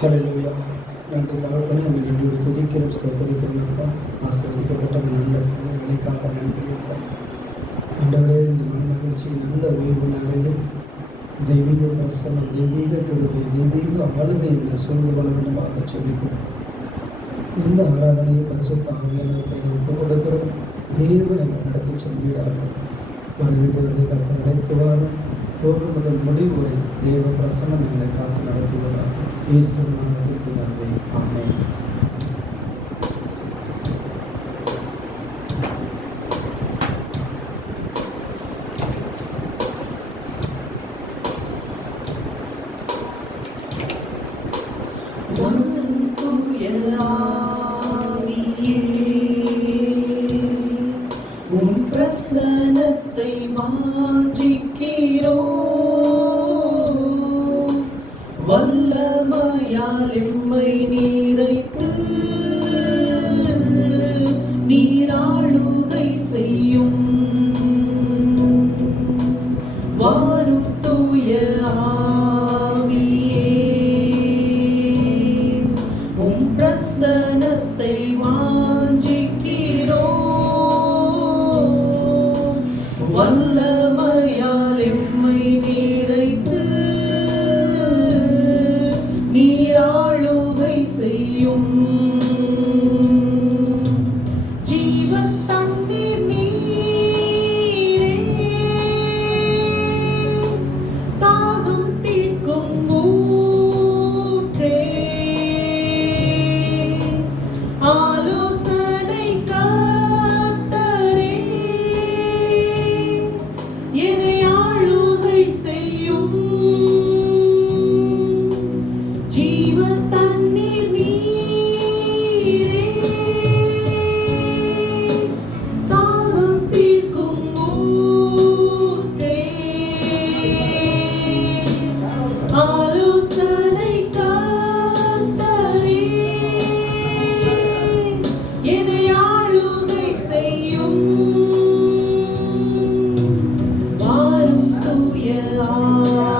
ஹல்லேலூயா. நன்றி தகப்பனே, உம்மை நன்றியோடு துதிக்கிறோம், ஸ்தோத்திரிக்கிறோம் அப்பா. ஆசீர்வதிக்கப்பட்ட நல்ல வேலைக்காக நன்றி அப்பா. ஆண்டவரே, இந்த மன மகிழ்ச்சி நல்ல ஓய்வு நாளில் தெய்வீக பிரசன்னம், தெய்வீக தொழுகை, தெய்வீக ஆளுகை எங்களை சூழ்ந்து கொள்ள வேண்டுமாக சொல்லிக்கிறோம். இந்த ஆராதனையை பரிசுத்த ஆவியானவரை ஒப்புக் கொடுக்கிறோம். தேவன் எங்களை நடத்தி செல்வீராக. ஒரு வீட்டு கருத்து நடத்துவார். தோற்று முதல் முடிவு வரை தேவ பிரசன்னம் எங்களை காத்து நடத்துவதாக. இயேசு நாமத்தில் பிதாவே, ஆமென். உம் பிரசன்னத்தை வாஞ்சிக்கிறோம், வல்லமையால் எம்மை நிறைத்து நீராளுகை செய்யும். வாரும் தூய ஆவியே, உம் பிரசன்னத்தை வாஞ்சிக்கிறோம், வல்லமையால் எம்மை நிறைத்து நீராளுகை செய்யும். ஜீவத் தண்ணீர் நீரே, தாகம் தீர்க்கும் ஊற்றே, ஆலோசனை கர்த்தரே, என்னை ஆளுகை செய்யும். ஜீவத் தண்ணீர் நீரே, தாகம் தீர்க்கும் ஊற்றே, ஆலோசனை கர்த்தரே, என்னை ஆளுகை செய்யும். வாரும் தூய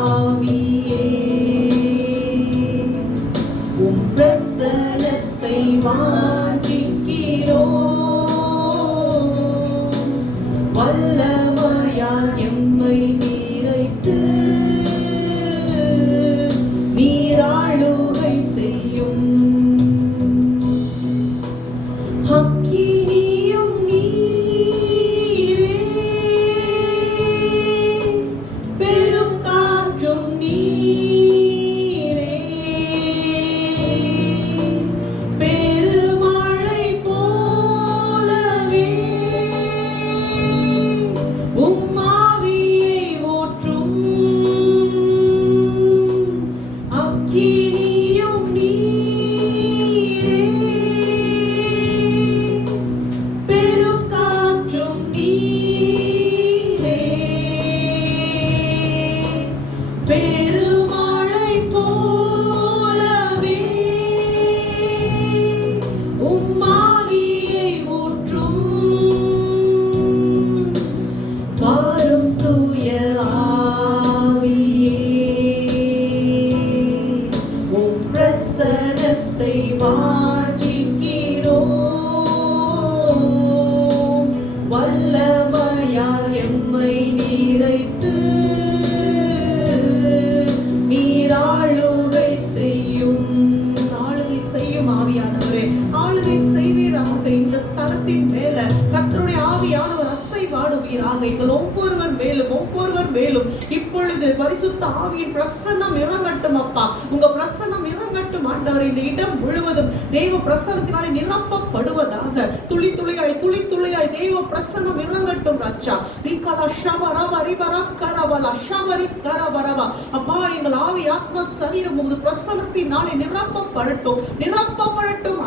ஆவியே, உம் பிரசன்னத்தை வாஞ்சிக்கிறோம், வல்லமையால் எம்மை நிறைத்து நீராளுகை செய்யும். அக்கினியும் நீரே, பெரும் காற்றும் நீரே, பெருமழை போலவே உம் ஆவியை ஊற்றும். அக்கினியும் நீரே, பெரும் காற்றும் நீரே, பெருமழை போலவே உம் ஆவியை ஊற்றும். வாரும் தூய ஆவியே, உம் பிரசன்னத்தை வாஞ்சிக்கிறோம், வல்லமையால் எம்மை நிறைத்து நீராளுகை செய்யும். ஆளுகை செய்யும் ஆவியானவரே, ஆளுகை செய்வீராக. இந்த ஸ்தலத்தின் மேல கர்த்தருடைய ஆவியானவர் அசைவாடுவீராக. எங்கள் ஒவ்வொருவர் மேலும் இப்பொழுது பரிசுத்த ஆவியின் பிரசன்னம் இறங்கட்டும் அப்பா. உங்க பிரசன்னம் இறங்கட்டும் ஆண்டவரே. இந்த இடம் முழுவதும் தேவ பிரசன்னத்தினாலே நிரப்பப்படுவதாக. துளி துளியாய் தேவ பிரசன்னம் இறங்கட்டும் ராஜா. ரிகலா ஷபரவ ரிபரக்கரவலா ஷவரி கரவரவா. அப்பா, எங்கள் ஆவி ஆத்ம சரீரம் உமது பிரசன்னத்தினாலே நிரப்பப்படட்டும்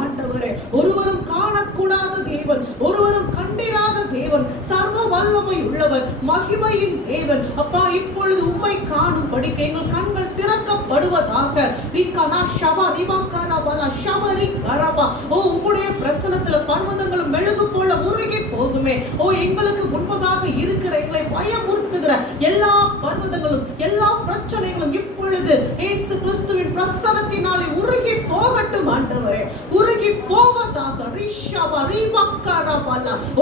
ஆண்டவரே. ஒருவரும் காணக்கூடாத தேவன், ஒருவரும் கண்டிராத தேவன், சர்வ வல்லமை உள்ளவர், மகிமையின் தேவன். அப்பா, இப்பொழுது உம்மை காணும்படிக்கு எங்கள் கண்கள் திறக்கப்படுவதாக. உம்முடைய பிரசன்னத்துல பர்வதங்களும் மெழுகு போல உருகி போகுமே. ஓ, எங்களுக்கு முன்பதாக இருக்கிற எங்களை பயமுறுத்துகிற எல்லா பர்வதங்களும் எல்லா பிரச்சனைகளும் இப்பொழுது இயேசு கிறிஸ்துவின் பிரசன்னத்தினாலே உருகி போகட்டும் ஆண்டவரே, உருகி போவதாக.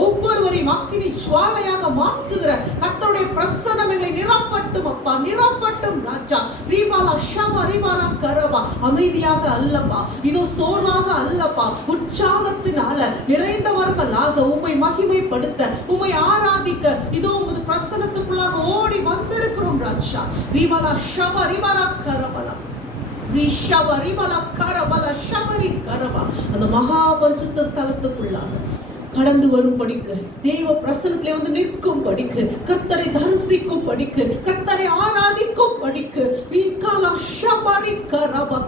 ஒவ்வொருவரையும் அக்கினி ஜுவாலையாக மாற்றுகிற கர்த்தருடைய பிரசன்னம் எங்களை நிரப்பட்டும் அப்பா, நிரப்பட்டும் ராஜா. அமைதியாக அல்லப்பா, இதோ சோர்வாக அல்லப்பா, உற்சாகத்தினால நிறைந்தவர்களாக உம்மை மகிமைப்படுத்த, உம்மை ஆராதிக்க இதோ உமது பிரசன்னத்துக்குள்ளாக ஓடி வந்திருக்கிறோம் ராஜா. ரிவலா ஷப ரிவலா கரவலா அந்த மகா பரிசுத்த ஸ்தலத்துக்குள்ளாக கடந்து வரும் படிக்கு, தேவ பிரசன்னத்திலே வந்து நிற்கும் படிக்கு, கர்த்தரை தரிசிக்கும் படிக்கு, கர்த்தரை ஆராதிக்கும் படிக்கு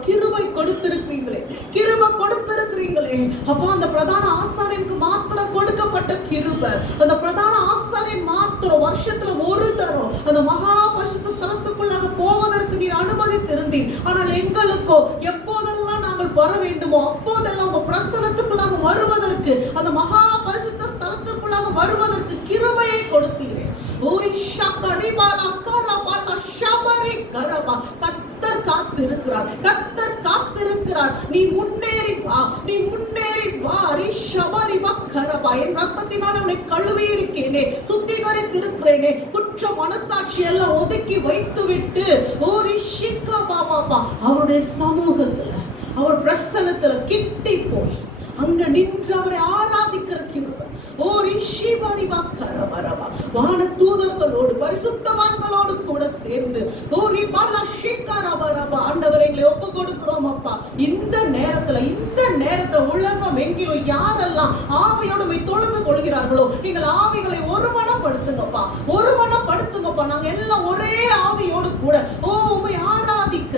கிருபை கொடுத்திருக்கிறீங்களே, கிருபை கொடுத்திருக்கிறீங்களே அப்பா. அந்த பிரதான ஆசாரியனுக்கு மாத்திரம் கொடுக்கப்பட்ட கிருபை, அந்த பிரதான ஆசாரியன் மாத்திரம் வருஷத்துல ஒரு தரம் அந்த மகா பரிசுத்த ஸ்தலத்துக்குள்ளாக போவதற்கு நீர் அனுமதித்திருந்தீர். ஆனால் எங்களுக்கோ எப்போதெல்லாம் நாங்கள் வர வேண்டுமோ அப்போதெல்லாம் உங்க பிரசன்னத்துக்குள்ளாக வருவதற்கு, அந்த மகா பரிசுத்த ஸ்தலத்துக்குள்ளாக வருவதற்கு கிருபையை கொடுத்தீரே. கர்த்தர் காத்திருக்கிறார், கர்த்தர் காத்திருக்கிறார். நீ முன்னேறி வா, நீ முன்னேறி வா. என் ரத்தத்தினால் உன்னை கழுவி இருக்கேனே, சுத்திகரித்திருக்கிறேனே, குற்ற மனசாட்சி எல்லாம் ஒதுக்கி வைத்து விட்டு அவருடைய சமூகத்துல, அவர் பிரசன்னத்துல கிட்டி போய் அங்க நின்று அவரை ஆராதிக்கிற கிருபை. வான தூதர்களோடு பரிசுத்தவான்களோடு கூட சேர்ந்து ஆண்டவரை எங்களை ஒப்பு கொடுக்கிறோம் அப்பா. இந்த நேரத்துல உலகம் எங்கிலும் யாரெல்லாம் ஆவியோடு தொழுது கொள்கிறார்களோ எங்கள் ஆவிகளை ஒருமனப்படுத்துங்கப்பா, ஒருமனப்படுத்துங்கப்பா. நாங்க எல்லாம் ஒரே ஆவியோடு கூட உம்மை ஆராதிக்க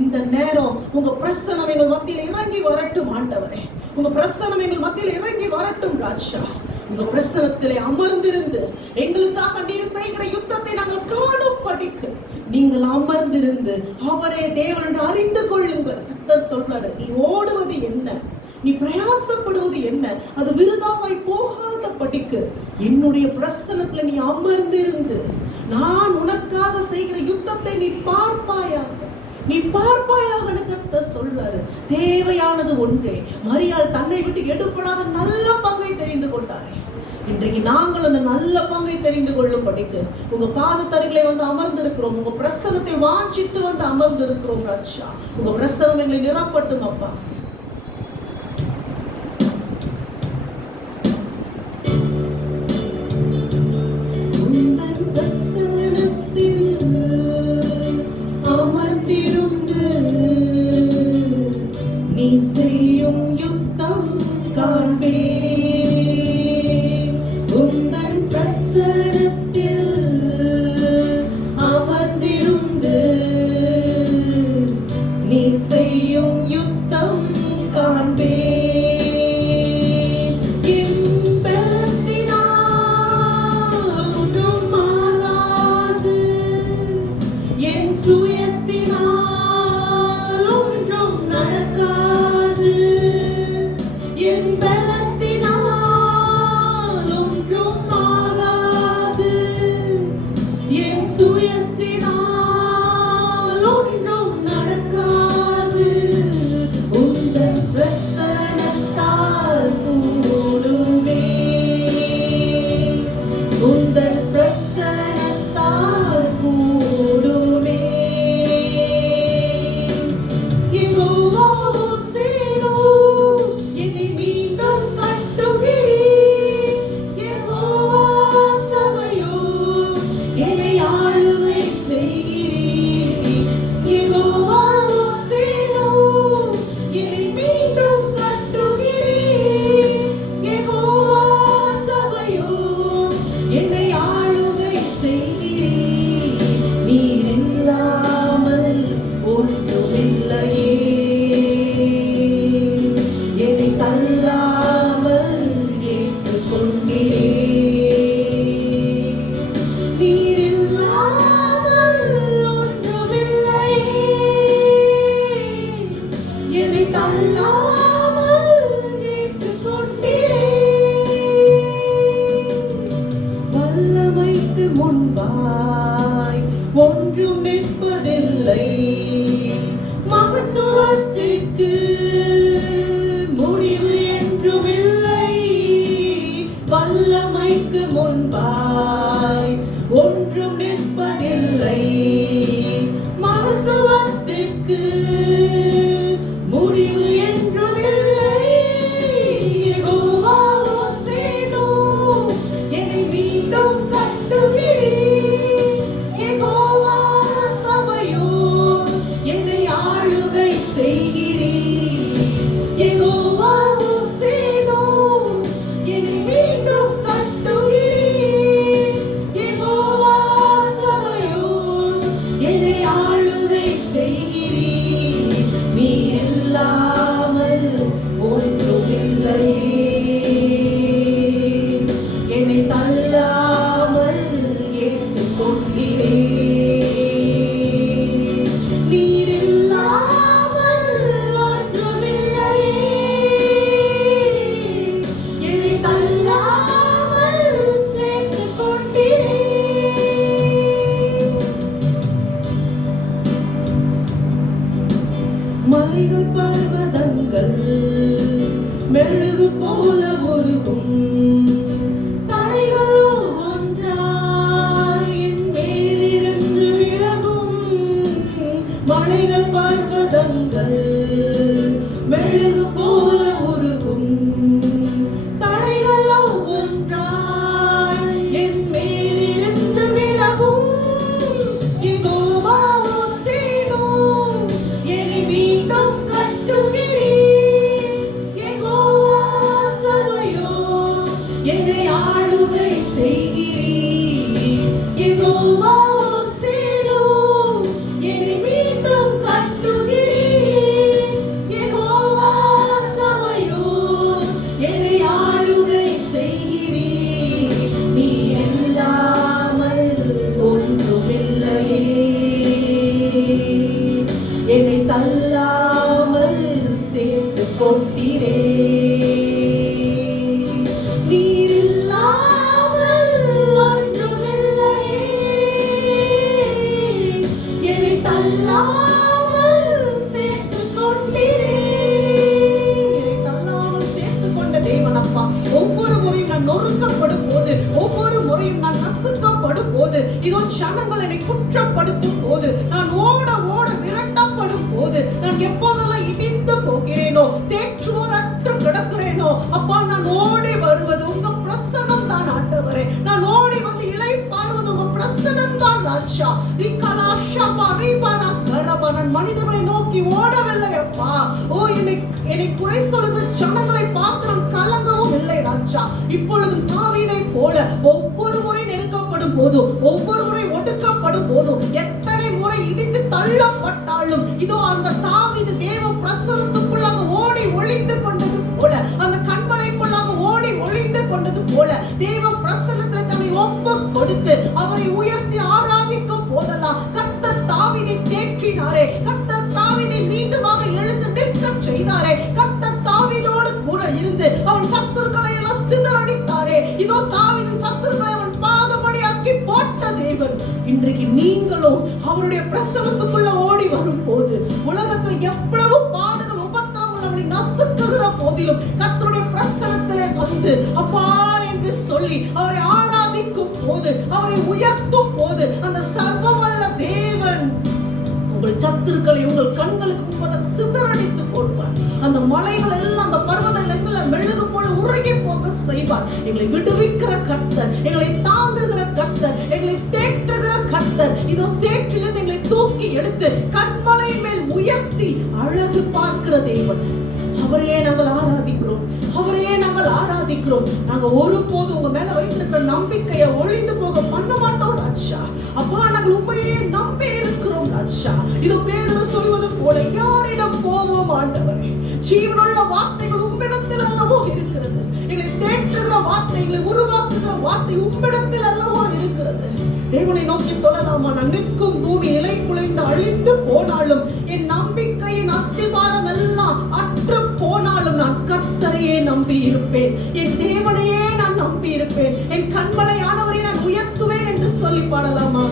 இந்த நேரம் உங்க பிரசன்னம் எங்கள் மத்தியில் இறங்கி வரட்டும் ஆண்டவரே, உங்க பிரசன்னம் எங்கள் மத்தியில் இறங்கி வரட்டும் ராஜா. உங்க பிரசன்னத்திலே அமர்ந்திருந்து எங்களுக்காக நீர் செய்கிற யுத்தத்தை நாங்கள் காணும் படிக்க நீங்கள் அமர்ந்திருந்து அவரே தேவன் என்று அறிந்து கொள்ளுங்கள். கர்த்தர் சொல்றாரு, நீ ஓடுவது என்ன, நீ பிரயாசப்படுவது என்ன, அது விருதாவாய் போகாத படிக்கு என்னுடைய பிரசன்னத்துல நீ அமர்ந்திருந்து நான் உனக்காக செய்கிற யுத்தத்தை நீ பார்ப்பாயாக, நீ பார்ப்பாயாக கர்த்தர் சொல்றாரு. தேவையானது ஒன்றே, மரியாள் தன்னை விட்டு எடுப்படாத நல்ல பங்கை தெரிந்து கொண்டாரே. இன்றைக்கு நாங்கள் அந்த நல்ல பங்கை தெரிந்து கொள்ளும் படிக்கு உங்க பாதத்தருகளை வந்து அமர்ந்திருக்கிறோம், உங்க பிரசன்னத்தை வாஞ்சித்து வந்து அமர்ந்திருக்கிறோம் ராஜா. உங்க பிரசன்னம் எங்களை நிரப்பட்டும் அப்பா. மகத்துவத்திற்கு முடிவு என்றுமில்லை, வல்லமைக்கு முன்பாய் ஒன்றும் நிற்பதில்லை. மகத்துவத்திற்கு முடிவு என்றுமில்லை. யெகோவா ஹோசேனோ, என்னை மீண்டும் கட்டுகிறீர். யெகோவா சபையோர், என்னை ஆளுகை செய்கிறீர். யெகோவா ஹோசேனோ, என்னை மீண்டும் கட்டுகிறீர். யெகோவா சபையோர், என்னை ஆளுகை செய்கிறீர். நீ இல்லாமல் ஒன்றுமில்லையே, என்னை தள்ளாமல் ஏற்றுக்கொள்கிறீர். நீர் இல்லாமல் ஒன்றுமில்லையே, என்னை தள்ளாமல் சேர்த்துக்கொண்டீர். மலைகள் பர்வதங்கள் மெழுகு போல உருகும், தடைகளோ ஒன்றாய் என் மேலிருந்து விலகும். மலைகள் பர்வதங்கள் மெழுகு போல உருகும், தடைகளோ ஒன்றாய் என் மேலிருந்து விலகும். யெகோவா ஹோசேனோ, என்னை மீண்டும் கட்டுகிறீர். யெகோவா சபையோர், என்னை ஆளுகை செய்கிறீர். யெகோவா ஹோசேனோ, என்னை மீண்டும் கட்டுகிறீர். யெகோவா சபையோர், என்னை ஆளுகை செய்கிறீர். நீ இல்லாமல் ஒன்றுமில்லையே, என்னை தள்ளாமல் சேர்த்துக் கொண்டீரே. நீர் இல்லாமல் ஒன்றுமில்லையே, என்னை தள்ளாமல் சேர்த்துக் கொண்டீரே. என்னை தள்ளாமல் சேர்த்துக் கொண்ட தேவன் அப்பா, ஒவ்வொரு முறையும் நான் நொறுக்கப்படும் போது, ஒவ்வொரு முறையும் நான் நசுக்கப்படும் போது, இதோ ஜனங்கள் என்னை குற்றப்படுத்தும் போது, நான் ஓட ஓட விரட்டப்படும் போது, நான் எப்போதெல்லாம் இடிந்து போகிறேனோ, தேற்றுவோரற்று கிடக்கிறேனோ, அப்பா நான் ஓடி வருவது உங்க பிரசன்னம் தான் ஆண்டவரே. நான் ஓடி வந்து இலை பார்வது உங்க பிரசன்னம் தான் ராஜா. நான் மனிதர்களை நோக்கி ஓடவில்லை அப்பா. ஓ, என்னை குறை சொல்லுகிற ஜனங்களை பார்த்து நான் கலங்கவும் இல்லை ராஜா. இப்பொழுதும் தாவீதை போல ஒவ்வொரு முறை நெருக்கப்படும் போதும், ஒவ்வொரு முறை ஒடுக்கப்படும் போதும், எத்தனை முறை இடிந்து தள்ளப்பட்டாலும், இதோ அந்த தாவீது தேவ பிரசன்னத்துக்குள்ளாக ஓடி ஒளிந்து கொண்டது போல, அந்த கண்மலைக்குள்ளாக ஓடி ஒளிந்து கொண்டது போல, தேவ பிரசன்னத்தில் தன்னை ஒப்பு கொடுத்து அவரை உயர்த்தி ஆராதிக்கும் போதெல்லாம் கர்த்தர் தாவீதை தேற்றினாரே, கர்த்தர் தாவீதை மீண்டுமாக எழுந்து நிற்க செய்தாரே, கர்த்தர் தாவீதோடு கூட இருந்து அவன் சத்துருக்களை எல்லாம் சிதறடித்தாரே. இதோ தாவீதின் சத்துருக்களை அவன் பாதபடி ஆக்கி போட்ட தேவன், இன்றைக்கு நீங்களும் அவருடைய பிரசன்னத்துக்குள்ள ஓடி வரும் போது, உலகத்தில் எவ்வளவு பாடுகள் உபத்திரங்கள் அவனை நசுக்குகிற போதிலும் கர்த்தருடைய பிரசன்னத்திலே வந்து அப்பா என்று சொல்லி அவரை ஆராதிக்கும் போது, அவரை உயர்த்தும் போது, அந்த சர்வவல்ல தேவன் உங்கள் சத்துருக்களை உங்கள் கண்களுக்கு முன்பதாக சிதறடித்து போடுவார். அந்த மலைகள் எல்லாம், அந்த பர்வதங்கள் எல்லாம் மெழுகு போல உருகி போக செய்வார். எங்களை விடுவிக்கிற கர்த்தர், எங்களை தாங்குகிற கர்த்தர், எங்களை தேற்றுகிற கர்த்தர், இதோ சேற்றிலிருந்து எங்களை தூக்கி எடுத்து கண்மலை மேல் உயர்த்தி அழகு பார்க்கிற தேவன். அவரையே நாங்கள் ஆராதிக்கிறோம், அவரையே நாங்கள் ஆராதிக்கிறோம். நாங்க ஒருபோது உங்க மேல வைத்திருக்கிற நம்பிக்கையை ஒழிந்து போக பண்ண மாட்டோம் ராஜா. அப்பா, நாங்கள் உண்மையே நம்பி இருக்கிறோம் ராஜா. இது பேதுரு சொல்வது போல, யாரிடம் போவோம் ஆண்டவரே? ஜீவனுள்ள வார்த்தைகள் உம்மிடத்தில் அல்லவோ இருக்கிறது. எங்களை தேற்றுகிற வார்த்தை, எங்களை உருவாக்குகிற வார்த்தை உம்மிடத்தில் அல்லவோ இருக்கிறது. தேவனை நோக்கி சொல்லலாமா? நான் நிற்கும் பூமி இலை குலைந்து அழிந்து போனாலும், என் நம்பிக்கையின் அஸ்திவாரம் எல்லாம் அற்று போனாலும், நான் கர்த்தரையே நம்பி இருப்பேன், என் தேவனையே நான் நம்பி இருப்பேன், என் கண்மலையானவரை நான் உயர்த்துவேன் என்று சொல்லி பாடலாமா?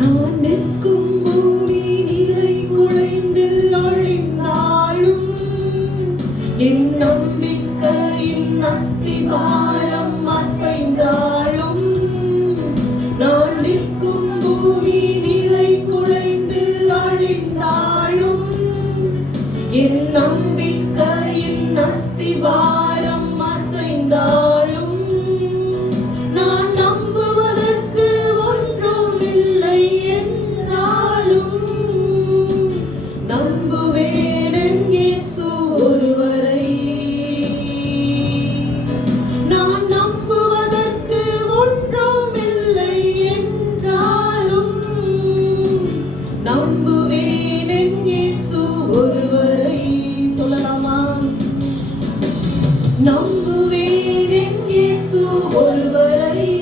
நான் நிற்கும் நிலை குலைந்து அழிந்தாலும் என் நம்பிக்கையின் அஸ்திவாரம் அசைந்தாலும் நான் நம்புவதற்கு ஒன்றும் இல்லை என்றாலும் நம்புவேன் என் இயேசு ஒருவரை. நான் நம்புவதற்கு ஒன்றும் இல்லை என்றாலும் நம்புவேன் என் இயேசு ஒருவரை. சொல்லலாமா? நம்புவேன் என் இயேசு ஒருவரை.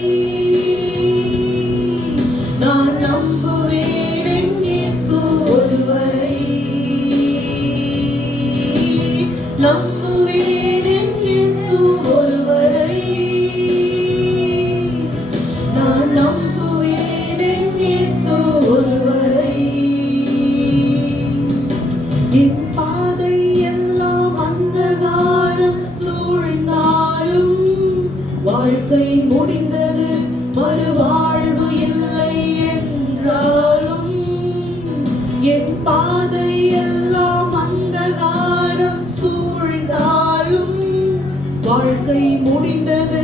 நான் நம்புவேன் என் இயேசு ஒருவரை. நம்புவேன் என் இயேசு ஒருவரை. நான் நம்புவேன் என் இயேசு ஒருவரை. என் பாதை எல்லாம் அந்தகாரம் சூழ்ந்தாலும் வாழ்க்கை முடிந்தது மறுவாழ்வு இல்லை என்றாலும் என் பாதை எல்லாம் அந்தகாரம் சூழ்ந்தாலும் வாழ்க்கை முடிந்தது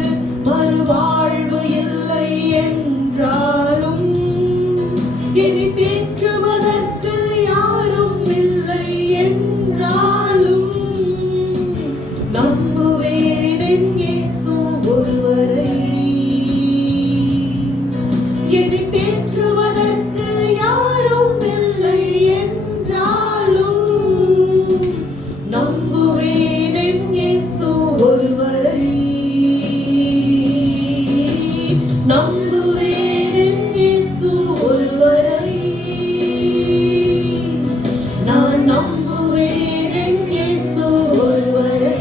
மறுவாழ்வு இல்லை என்றாலும் இனி தேற்றுவதற்கு யாரும் இல்லை என்றாலும் நம்புவேன் என் இயேசு ஒருவரை. இனி தேற்றுவதற்கு யாரும் இல்லை என்றாலும் நம்புவேன் என் இயேசு ஒருவரை. நம்புவேன் என் இயேசு ஒருவரை. நான் நம்புவேன் என் இயேசு ஒருவரை.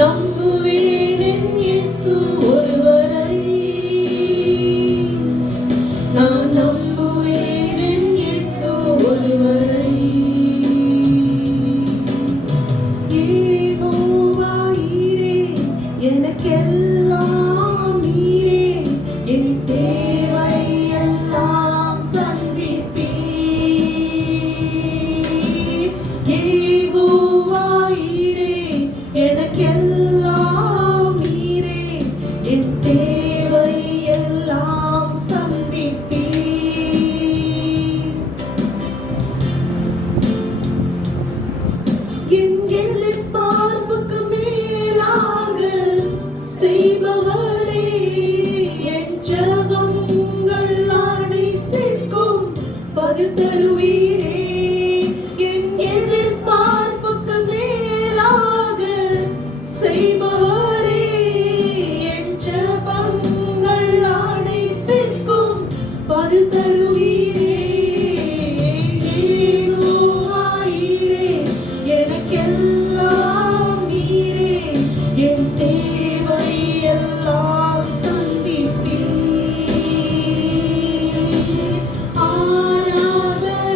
நம்புவேன் என் இயேசு ஒருவரை. நான் நம்புவேன் என் இயேசு ஒருவரை. யெகோவா ஈரே, எனக்கெல்லாம் நீரே, என் தேவை எல்லாம் சந்திப்பீர். யெகோவா ஈரே, எனக்கெல்லாம் நீரே, என் தேவை எல்லாம் சந்திப்பீர். என் எதிர்பார்ப்புக்கு மேலாக செய்பவரே, என் ஜெபங்கள் அனைத்திற்கும் பதில் தருவீரே. என் எதிர்பார்ப்புக்கு மேலாக செய்பவரே, என் ஜெபங்கள் அனைத்திற்கும் பதில் தருவீரே. யெகோவா ஈரே, எனக்கெல்லாம் நீரே, என் தேவை எல்லாம் சந்திப்பீர். ஆராதனை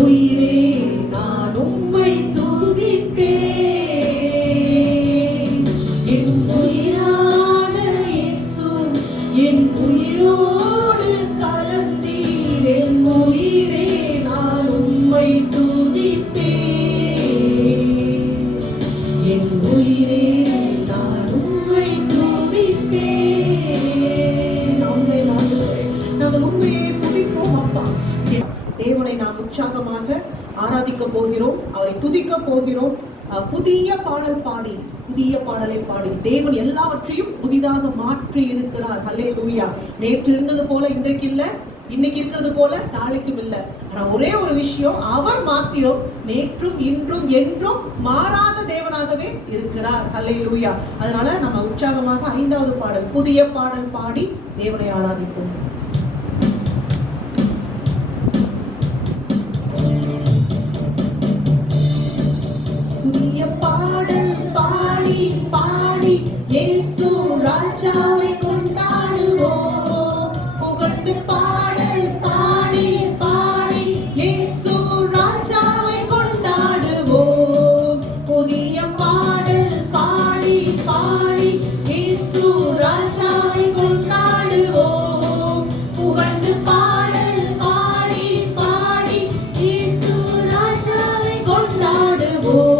உயிரே நான் உம்மை துதிப்பேன். என் உயிரான இயேசு என் உயிரோடு கலந்தீர். என் உயிரே நான் உம்மை துதிப்பேன். என் உயிரே நான் உம்மை துதிப்பேன். நாங்கள் உண்மையை துதிப்போம் அப்பா. தேவனை நாம் உற்சாகமாக ஆராதிக்க போகிறோம், அவரை துதிக்க போகிறோம். புதிய பாடல் பாடி, புதிய பாடலை பாடி தேவன் எல்லாவற்றையும் புதிதாக மாற்றி இருக்கிறார். ஹல்லேலூயா. நேற்று இருந்தது போல இன்றைக்கு இல்ல, இன்னைக்கு இருக்கிறது போல நாளைக்கும் இல்ல. ஆனா ஒரே ஒரு விஷயம், அவர் மாத்திரம் நேற்றும் இன்றும் என்றும் மாறாத தேவனாகவே இருக்கிறார். ஹல்லேலூயா. அதனால நம்ம உற்சாகமாக 5வது பாடல், புதிய பாடல் பாடி தேவனை ஆராதிப்போம். புதிய பாடல் பாடி பாடி இயேசு ராஜாவை கொண்டாடுவோம். புகழ்ந்து பாடல் பாடி பாடி இயேசு ராஜாவை கொண்டாடுவோம். புதிய பாடல் பாடி பாடி இயேசு ராஜாவை கொண்டாடுவோம். புகழ்ந்து பாடல் பாடி பாடி இயேசு ராஜாவை கொண்டாடுவோம்.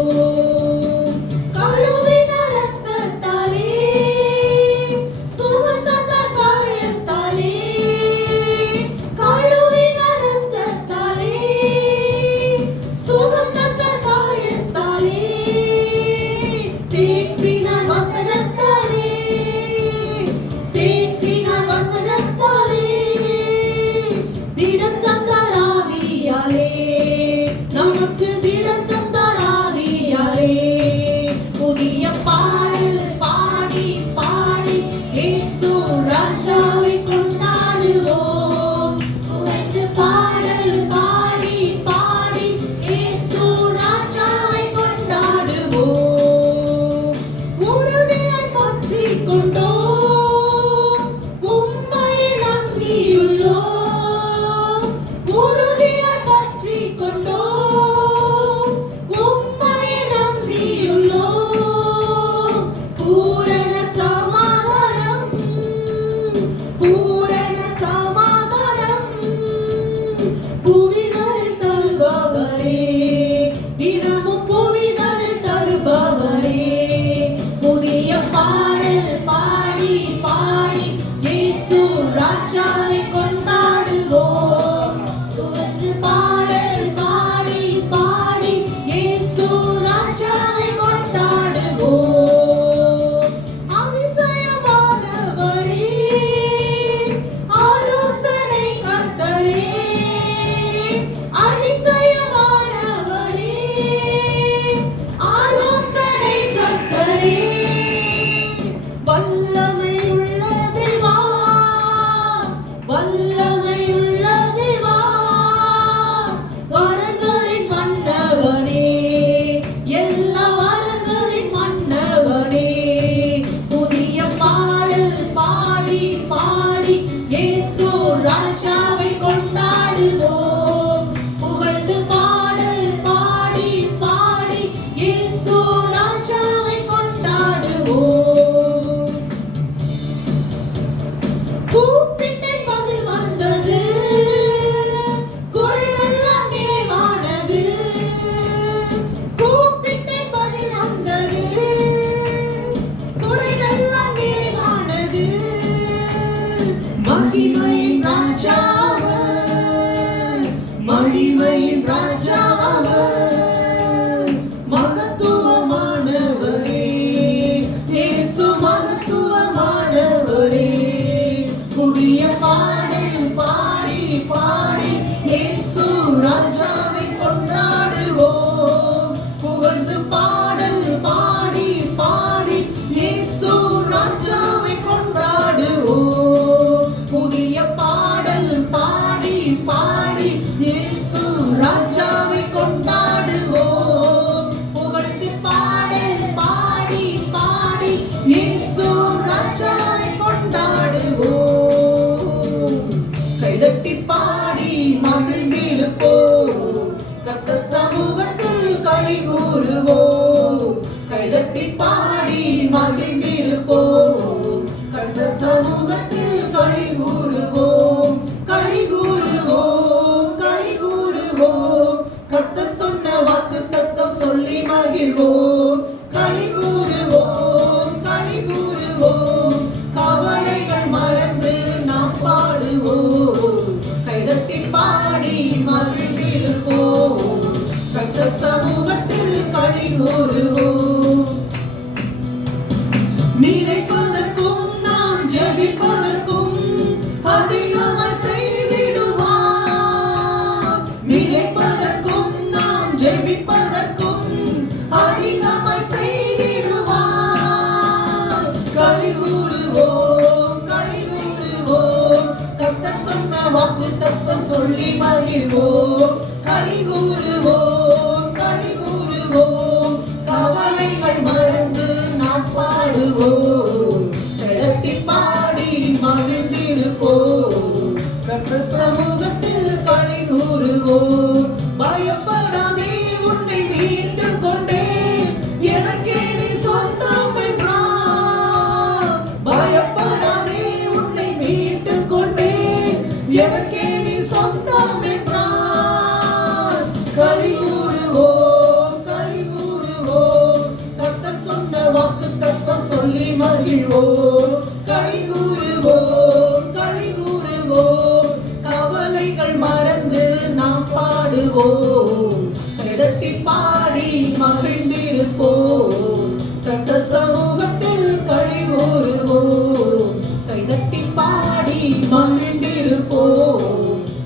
மகிழ்வோம், களி கூறுவோம், களி கூறுவோம். கவலைகள் மறந்து நாம் பாடுவோம், கைதட்டி பாடி மகிழ்ந்திருப்போம். கர்த்தர் சமூகத்தில் களி கூறுவோம். நினைப்பதற்கும் நாம் ஜெபிப்பதற்கும் அதிகமாய் செய்திடுவார். நினைப்பதற்கும் நாம் ஜெபிப்பதற்கும் அதிகமாய் செய்திடுவார். களி கூறுவோம், களி கூறுவோம். கர்த்தர் சொன்ன வாக்குத்தத்தம் சொல்லி மகிழ்வோம். களி கூறுவோம், களி கூறுவோம். கவலைகள் மறந்து நாம் பாடுவோம், திரட்டி பாடி மகிழ்ந்திருப்போம். கர்த்தர் சமூகத்தில் களி கூறுவோம். பயப்படாதே, உன்னை மீட்டுக் கொண்டேன், எனக்கே நீ சொந்தம் என்றார். பயப்படாதே, உன்னை மீட்டுக் கொண்டேன், எனக்கே நீ சொந்தம் என்றார். களி கூறுவோம், களி கூறுவோம். கர்த்தர் சொன்ன வாக்குத்தத்தம் சொல்லி மகிழ்வோம். களி கூறுவோம், களி கூறுவோம். கவலைகள் மறந்து நாம் பாடுவோம், திரட்டி பாடி மகிழ்ந்திருப்போம். கர்த்தர் சமூகத்தில் களி கூறுவோம், கைதட்டி பாடி மகிழ்ந்திருப்போம்.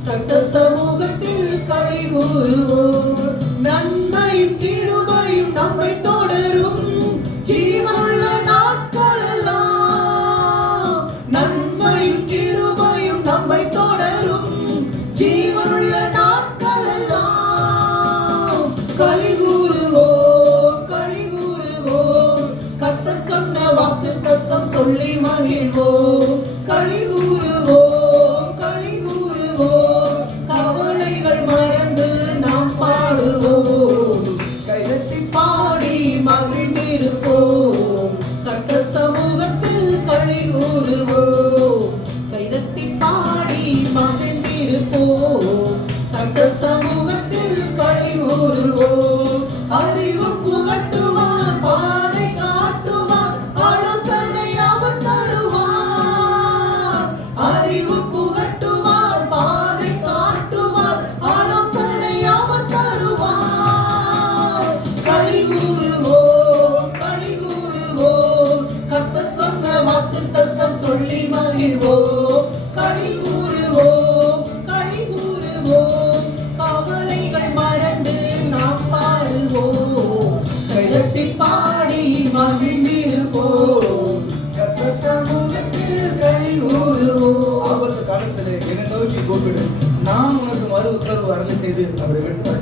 கர்த்தர் சமூகத்தில் களி கூறுவோம். நன்மையும் கிருபையும் நம்மை தொடரும் ஜீவனுள்ள நாட்களெல்லாம். நன்மையும் கிருபையும் நம்மை தொடரும் ஜீவனுள்ள நாட்களெல்லாம். களி கூறுவோம், களி கூறுவோம். கர்த்தர் சொன்ன வாக்குத்தத்தம் சொல்லி மகிழ்வோம். களி கூறுவோம், களி கூறுவோம். கவலைகள் மறந்து நாம் பாடுவோம், கைதட்டி பாடி மகிழ்ந்திருப்போம். கர்த்தர் சமூகத்தில் களி கூறுவோம், கைதட்டி பாடி மகிழ்ந்திருப்போம். கர்த்தர் சமூகத்தில் களி கூறுவோம். அறிவு புகட்டுவார், பாதை காட்டுவார், ஆலோசனை அவர் தருவார். அறிவு புகட்டுவார், பாதை காட்டுவார், ஆலோசனை அவர் தருவார். களி கூறுவோம், களி கூறுவோம். கர்த்தர் சொன்ன வாக்குத்தத்தம் சொல்லி மகிழ்வோம். களி கூறுவோம், களி கூறுவோம். கவலைகள் மறந்து நாம் பாடுவோம், கைதட்டி பாடி மகிழ்ந்திருப்போம். கர்த்தர் சமூகத்தில் களி கூறுவோம். ஆபத்து காலத்திலே என்னை நோக்கி கூப்பிடு, நான் உனக்கு மறு உத்தரவு அருளை செய்து அவரை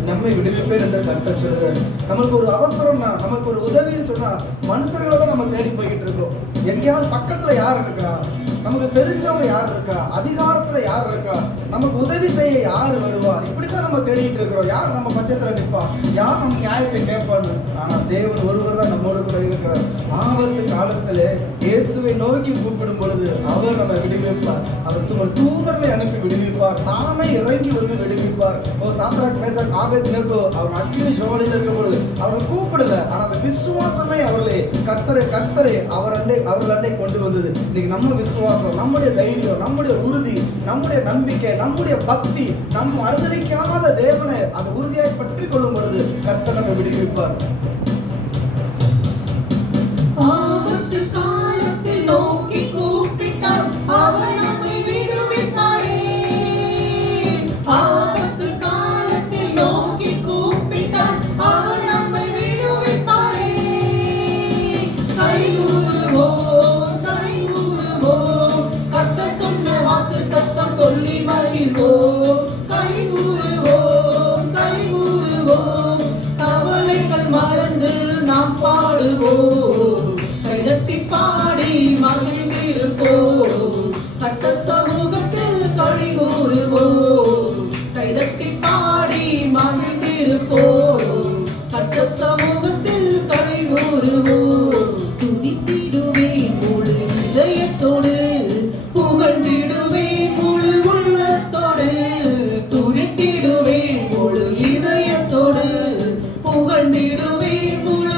நம்மை விடுவிப்பேன் என்று கர்த்தர் சொல்கிறார். நமக்கு ஒரு அவசரம்னா, நமக்கு ஒரு உதவின்னு சொன்னா மனுஷர்களை தான் நம்ம தேடி போய்கிட்டு இருக்கோம். எங்கேயாவது பக்கத்துல யார் இருக்கா, நமக்கு தெரிஞ்சவங்க யார் இருக்கா, அதிகாரத்துல யார் இருக்கா, நமக்கு உதவி செய்ய யார் வருவா, இப்படித்தான் நம்ம தேடிட்டு இருக்கிறோம். யார் நம்ம பட்சத்துல நிற்பா, யார் நம்ம நியாயத்தை கேட்பான்னு. ஆனா தேவன் ஒருவர் தான் நம்மோடு கூட இருக்கிறார். ஆபத்து காலத்திலே இயேசுவை நோக்கி கூப்பிடும் பொழுது அவர் நம்ம விடுவிப்பார். அவர் தூதர்களை அனுப்பி விடுவிப்பார், தாமே இறங்கி வந்து விடுவிப்பார். சாத்ராக் மேஷாக் ஆபேத்நேகோ அவர் அக்கினி ஜுவாலையில் இருக்கும் பொழுது அவர்கள் கூப்பிடல, ஆனா அந்த விசுவாசமே அவர்களை கர்த்தரை அவர்கள் அண்டை கொண்டு வந்தது. இன்னைக்கு நம்ம விசுவாசம், நம்முடைய தைரியம், நம்முடைய உறுதி, நம்முடைய நம்பிக்கை, நம்முடைய பக்தி, நம் மறுதலிக்காத தேவனை அந்த உறுதியாய் பற்றி கொள்ளும் பொழுது கர்த்தர் நம்மை விடுவிப்பார். ஆபத்து காலத்தில் நோக்கி கூப்பிட்டார், அவர் நம்மை விடுவிப்பாரே. ஆபத்து காலத்தில் நோக்கி கூப்பிட்டார், அவர் நம்மை விடுவிப்பாரே. களி கூறுவோம், களி கூறுவோம். கர்த்தர் சொன்ன வாக்குத்தத்தம் சொல்லி மகிழ்வோம். களி கூறுவோம், களி கூறுவோம். கவலைகள் மறந்து நாம் பாடுவோம், கைதட்டி பாடி மகிழ்ந்திருப்போம். கர்த்தர் சமூகத்தில் களி கூறுவோம், கைதட்டி பாடி மகிழ்ந்திருப்போம். கர்த்தர் சமூகத்தில் களி கூறுவோம். துதித்திடுவேன் முழு இதயத்தோடு, புகழ்ந்திடுவேன் முழு உள்ளத்தோடு. துதித்திடுவேன் முழு இதயத்தோடு, புகழ்ந்திடுவேன் முழு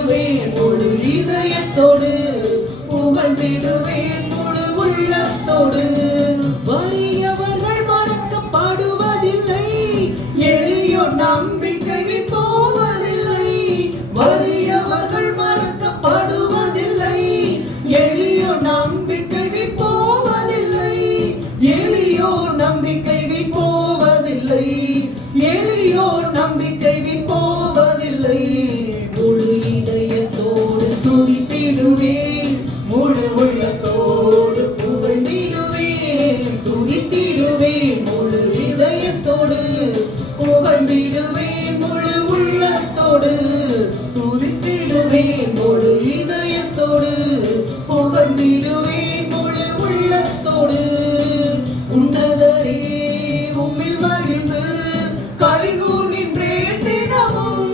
புகழ்ந்திடுவேன் முழு இதயத்தோடு, புகழ்ந்திடுவேன் முழு உள்ளத்தோடு. வறியவர்கள் மறக்கப்படுவதில்லை, எளியோர் நம்பிக்கை போவதில்லை. வறியவர்கள் மறக்கப்படுவதில்லை, எளியோர் நம்பிக்கை போவதில்லை. எளியோர் நம்பிக்கை போவதில்லை, எளியோர் நம்பிக்கை போவதில்லை. முழு இதயத்தோடு துதித்திடுவேன், முழு உள்ளத்தோடு புகழ்ந்திடுவேன். துதித்திடுவேன் முழு இதயத்தோடு, புகழ்ந்திடுவேன் முழு உள்ளத்தோடு. துதித்திடுவேன் முழு இதயத்தோடு, புகழ்ந்திடுவேன் முழு உள்ளத்தோடு. உன்னதரே உம்மில் மகிழ்ந்து களிகூர்கின்றேன் தினமும்.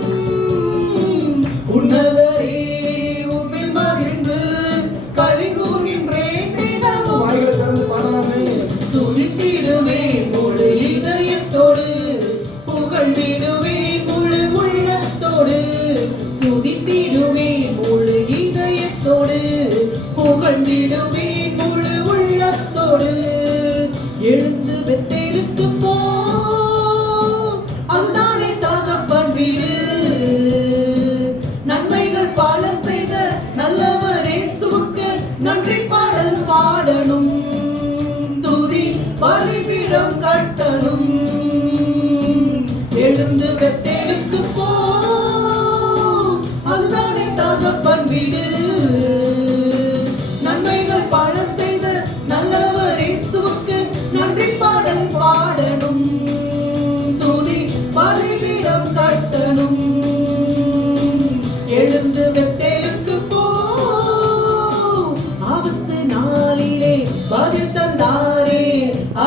உன்னதரே உம்மில் மகிழ்ந்து களிகூர்கின்றேன் தினமும். வாய்களை திறந்து பாடலாமே. துதித்திடுவேன் முழு இதயத்தோடு, புகழ்ந்திடுவேன் முழு உள்ளத்தோடு. துதித்திடுவேன் முழு இதயத்தோடு, புகழ்ந்திடுவேன் முழு உள்ளத்தோடு. எழுந்து பெத்தெடுத்து போ, அதுதானே தகப்பன் வீடு. நன்மைகள் பல செய்த நல்லவர் இயேசுவுக்கு நன்றி பாடல் பாடணும், துதி பலிபீடம் கட்டணும். எழுந்து பெத்தெடுத்து போ, அதுதானே தகப்பன் வீடு. நன்மைகள் பல செய்த நல்லவர் இயேசுவுக்கு நன்றி பாடல் பாடணும், துதி பலிபீடம் கட்டணும். எழுந்து பெத்தேலுக்கு போ, ஆபத்து நாளிலே பதில் தந்தாரே,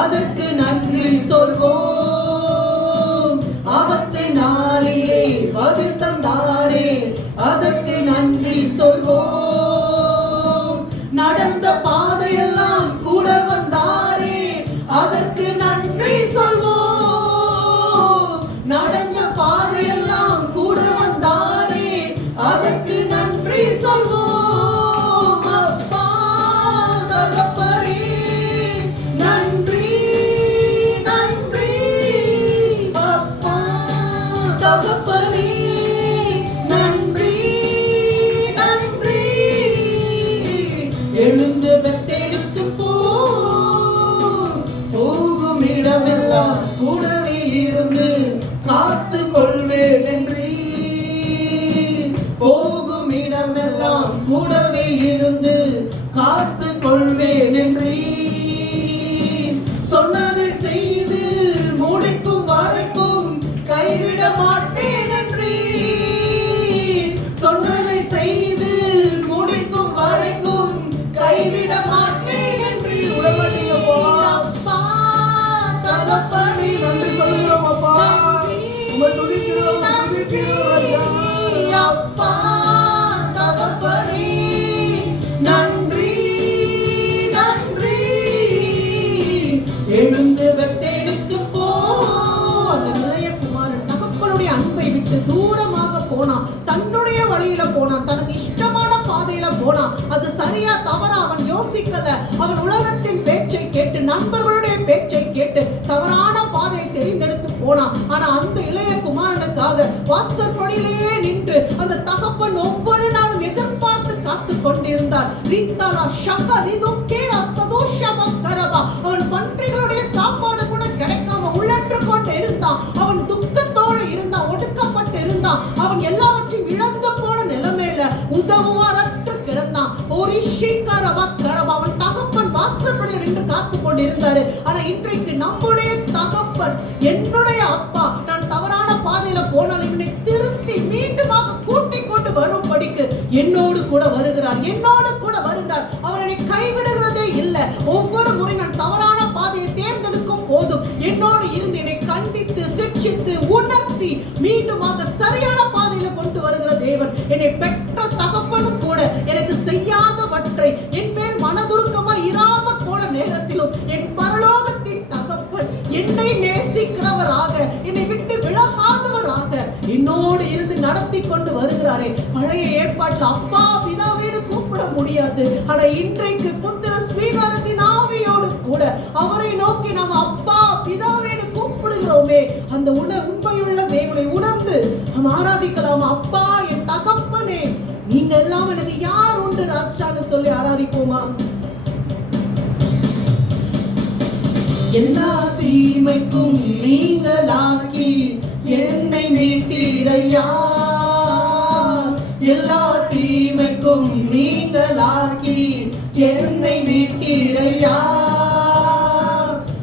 அதற்கு நன்றி சொல்வோம். ஆபத்து நாளிலே பதில் தந்தாரே, அதற்கு நன்றி சொல்வோம். நடந்த பாதையெல்லாம் கூட வந்தாரே, அதற்கு நன்றி சொல்வோம். நடந்த பாதையெல்லாம் கூட வந்தாரே, அதற்கு நன்றி சொல்வோம். அப்பா தகப்பனே நன்றி நன்றி. அப்பா தகப்பனே நன்றி நன்றி. எழுந்து வெட்டெடுத்து போ, போகும் இடமெல்லாம் கூடவே இருந்து காத்து கொள்வேன் என்று. போகும் இடமெல்லாம் கூடவே இருந்து காத்து கொள்வேன் என்று. சொன்னதை செய்து முடிக்கும் வரைக்கும் கைவிட மாட்டேன் என்று. சொன்னதை செய்து முடிக்கும் வரைக்கும் கைவிட மாட்டேன் என்று. அப்பா தகப்பனே நன்றி சொல்லுகிறோம் அப்பா. உம்மை துதிக்கிறோம், துதிக்கிறோம் ஐயா. அப்பா தகப்பனே நன்றி நன்றி. எழுந்து வெட்டெடுத்து போ. அந்த இளையகுமாரன் தகப்பனுடைய அன்பை விட்டு தூரமாக போனான், தன்னுடைய வழியில போனான், தனக்கு இஷ்டமான பாதையில போனான். அது சரியா தவறா அவன் யோசிக்கல. அவன் உலகத்தின் பேச்சை கேட்டு, நண்பர்களுடைய பேச்சை கேட்டு தவறான பாதையை தெரிந்தெடுத்து போனான். ஆனா அந்த இளைய குமாரனுக்காக வாசற்படியிலேயே நின்று அந்த தகப்பன் ஒவ்வொரு நாளும் எதிர்பார்த்து காத்து கொண்டிருந்தார். அவன் பன்றிகளுடைய சாப்பாடு கூட கிடைக்காம உள்ளன்று கொண்டு இருந்தான். அவன் துக்கத்தோடு இருந்தான், ஒடுக்கப்பட்டு இருந்தான். அவன் எல்லாவற்றையும் இழந்து போன நிலைமையில உதவுவாரற்று கிடந்தான். அவன் தகப்பன் வாசற்படியில் நின்று காத்து கொண்டிருந்தாரு. ஆனா இன்றைக்கு நம்முடைய தகப்பன், என்னுடைய அப்பா, நான் தவறான பாதையில போனால் என்னை திருத்தி மீண்டுமாக கூட்டிக் கொண்டு வரும்படிக்கு என்னோடு கூட வருகிறார், என்னோடு கூட வருகிறார். அவர் என்னை கைவிடுகிறதே இல்லை. ஒவ்வொரு முறை நான் தவறான பாதையை தேர்ந்தெடுக்கும் போதும் என்னோடு இருந்து என்னை கண்டித்து சிட்சித்து உணர்த்தி மீண்டுமாக சரியான பாதையில கொண்டு வருகிற தேவன். என்னை பெற்ற தகப்பனும் கூட எனக்கு செய்யாதவற்றை என் மேல் மனதுருக்கமா இராமற் போன நேரத்திலும் என் பரலோகத்தின் தகப்பன் என்னை நேசிக்கிறவராக, என்னை விட்டு விலகாதவராக என்னோடு இருந்து நடத்தி கொண்டு வருகிற கூப்பிட்டாரே. பழைய ஏற்பாட்டுல அப்பா பிதாவேன்னு கூப்பிட முடியாது. ஆனா இன்றைக்கு புத்திர ஸ்வீகாரத்தின் ஆவியோடு கூட அவரை நோக்கி நாம் அப்பா பிதாவேன்னு கூப்பிடுகிறோமே. அந்த உண்மையுள்ள தேவனை உணர்ந்து நாம் ஆராதிக்கலாம். அப்பா என் தகப்பனே, நீங்க எல்லாம் எனக்கு யார் உண்டு ராஜான்னு சொல்லி ஆராதிப்போமா? எல்லா தீமைக்கும் நீங்களாக்கி என்னை மீட்டீரையா. எல்லா தீமைக்கும் நீங்களாக்கி என்னை மீட்டீரையா.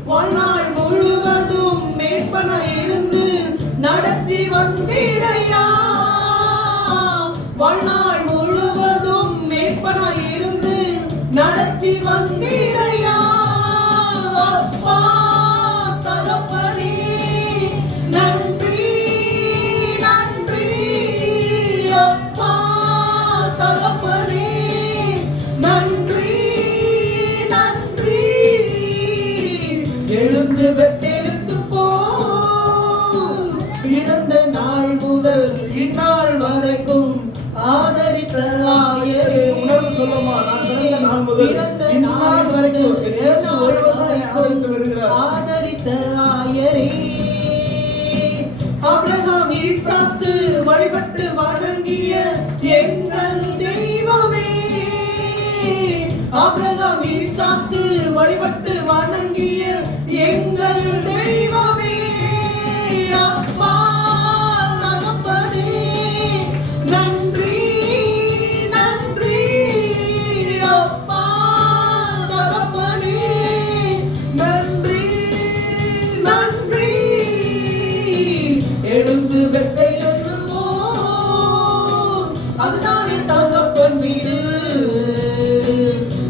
வாழ்நாள் முழுவதும் மேற்பன இருந்து நடத்தி வந்தீரையா. வாழ்நாள் முழுவதும் மேற்பன இருந்து நடத்தி வந்தீரையா. அப்பா தகப்பனே நன்றி நன்றி. அப்பா தகப்பனே நன்றி நன்றி. எழுந்து வெட்டெழுத்து போ. பிறந்த நாள் முதல் இந்நாள் வரைக்கும் ஆதரித்த ஆயரே. உணர்வு சொல்லுமா? நான் பிறந்த நாள் முதல் இந்நாள் வரைக்கும் இயேசு ஒருவர் தான் என்னை ஆதரித்து வருகிறார். ஆதரித்த ஆயரே. ஆபிரகாம் ஈசாக்கு வழிபட்டு வணங்கிய எங்கள் தெய்வமே. ஆபிரகாம் ஈசாக்கு வழிபட்டு வணங்கிய எங்கள் தெய்வமே. அப்பா தகப்பனே நன்றி நன்றி. அப்பா தகப்பனே நன்றி நன்றி. எழுந்து வெட்டை சொல்லுவோம், அதுதானே தகப்பன் வீடு.